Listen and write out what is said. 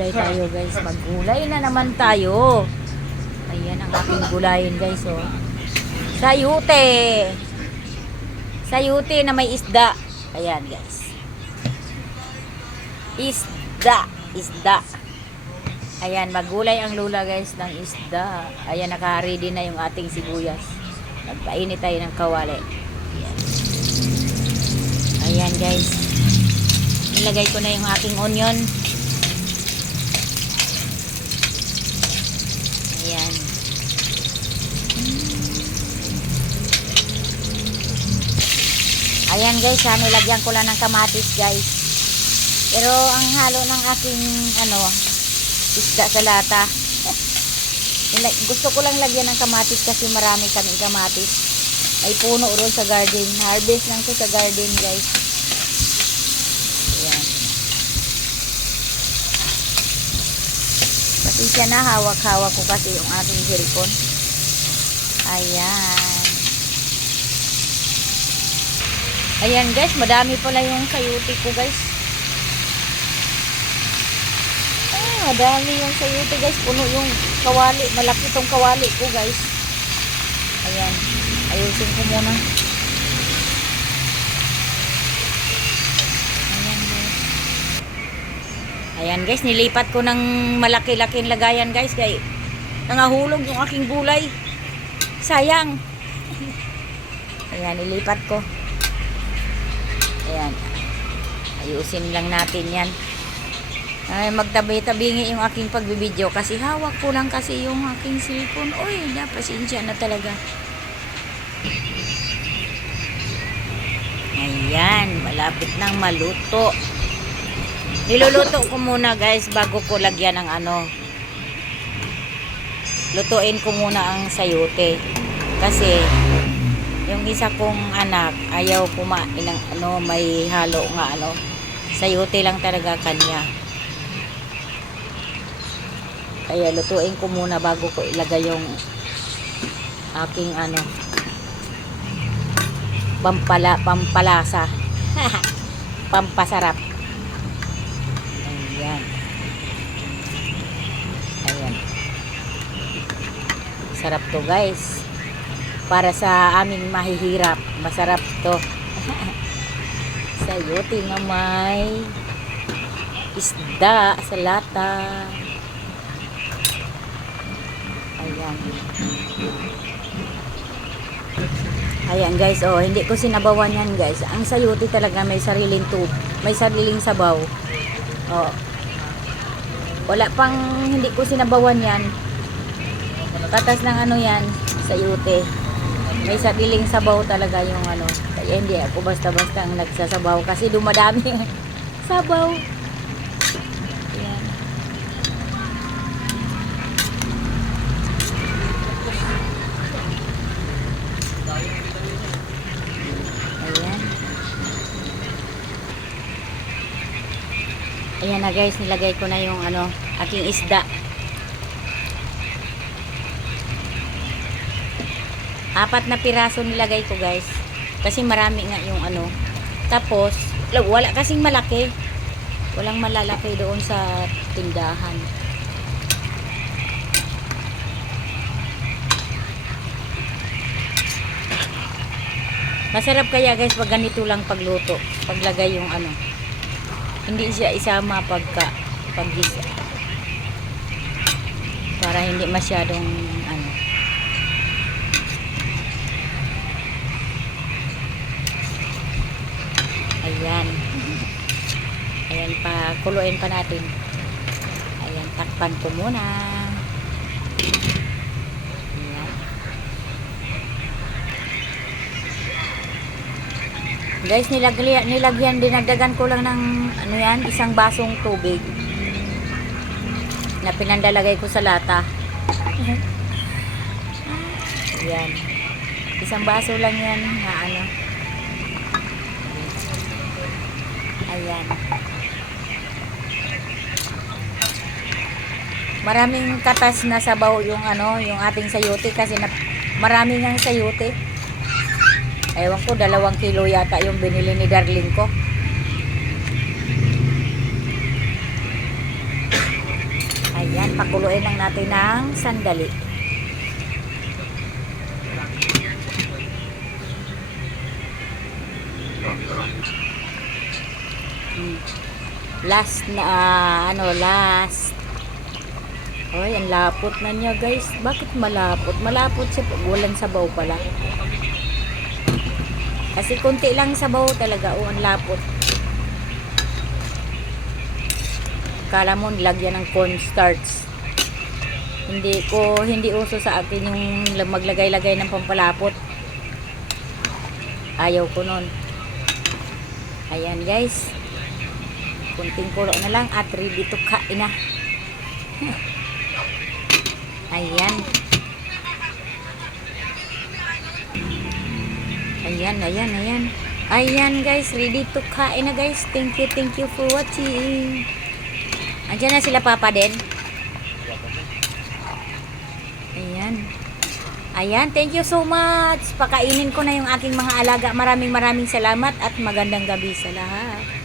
Gulay tayo guys, maggulay na naman tayo. Ayan ang aking gulayin guys, oh. Sayute. Sayute na may isda. Ayan guys. Isda. Ayan, maggulay ang lula guys ng isda. Ayan, naka-ready na yung ating sibuyas. Nagpainit tayo ng kawali. Ayan. Ayan guys. Nilagay ko na yung aking onion. Ayan. Ayan guys, nilagyan ko lang ng kamatis guys. Pero ang halo ng aking isda sa lata. Gusto ko lang lagyan ng kamatis kasi marami kaming kamatis. May puno doon sa garden. Harvest lang ko sa garden guys. Ayan. Kasi siya na hawak-hawak ko kasi yung aking cellphone. Ayan. Ayan guys, madami pala yung sayuti ko guys. Madami yung sayuti guys. Puno yung kawali. Malaki tong kawali ko guys. Ayan. Ayusin ko muna. Ayan guys. Ayan guys. Nilipat ko ng malaki-laking lagayan guys. Kaya nangahulog yung aking gulay. Sayang. Ayan. Nilipat ko. Ayan. Ayusin lang natin yan. Ay, magtabi-tabingi yung aking pagbibideo kasi hawak ko lang kasi yung aking cellphone. Uy, pasensya na talaga. Ayan, malapit nang maluto. Niluluto ko muna guys bago ko lagyan ng lutuin ko muna ang sayote. Kasi yung isa kong anak ayaw kumain ng may halo nga sayote lang talaga kanya. Kaya lutuin ko muna bago ko ilagay yung aking pampalasa. Pampasarap. Ayan. Ayan. Sarap to guys. Para sa aming mahihirap. Masarap to. Sayote na may isda sa lata. Ayan. Ayan guys, hindi ko sinabawan yan guys. Ang sayote talaga may sariling may sariling sabaw. Wala pang hindi ko sinabawan yan. Katas ng yan, sayote. May sariling sabaw talaga yung Kaya hindi ako basta-basta ang nagsasabaw kasi dumadami sabaw. Ayan na guys, nilagay ko na yung aking isda. 4 na piraso nilagay ko guys. Kasi marami nga yung Tapos, wala kasing malaki. Walang malalaki doon sa tindahan. Masarap kaya guys pag ganito lang pagluto. Paglagay yung hindi siya isama paggisa para hindi masyadong ayan pakuluin pa natin. Ayan, takpan ko muna. Ayan. Guys, nilagyan dinagdagan ko lang ng isang basong tubig na pinandalagay ko sa lata. Ayan. Isang baso lang yan na Ayan. Maraming katas na sabaw yung yung ating sayote kasi marami ng sayote. Ewan ko, 2 kilo yata yung binili ni Darling ko. Ayan, pakuluin lang natin ng sandali. Last na, last. Ay, ang lapot na niya, guys. Bakit malapot? Malapot siya pag walang sabaw pala. Kasi konti lang sabaw talaga. Oh, ang lapot. Kala mo lagyan ng cornstarch. Hindi uso sa akin yung maglagay-lagay ng pampalapot. Ayaw ko nun. Ayan, guys. Kunting kulo na lang at ready to kain na. Ayan. Ayan. Ayan, guys, ready to kain na, guys. Thank you for watching. Andiyan na sila papa din. Ayan, thank you so much. Pakainin ko na yung aking mga alaga. Maraming salamat at magandang gabi sa lahat.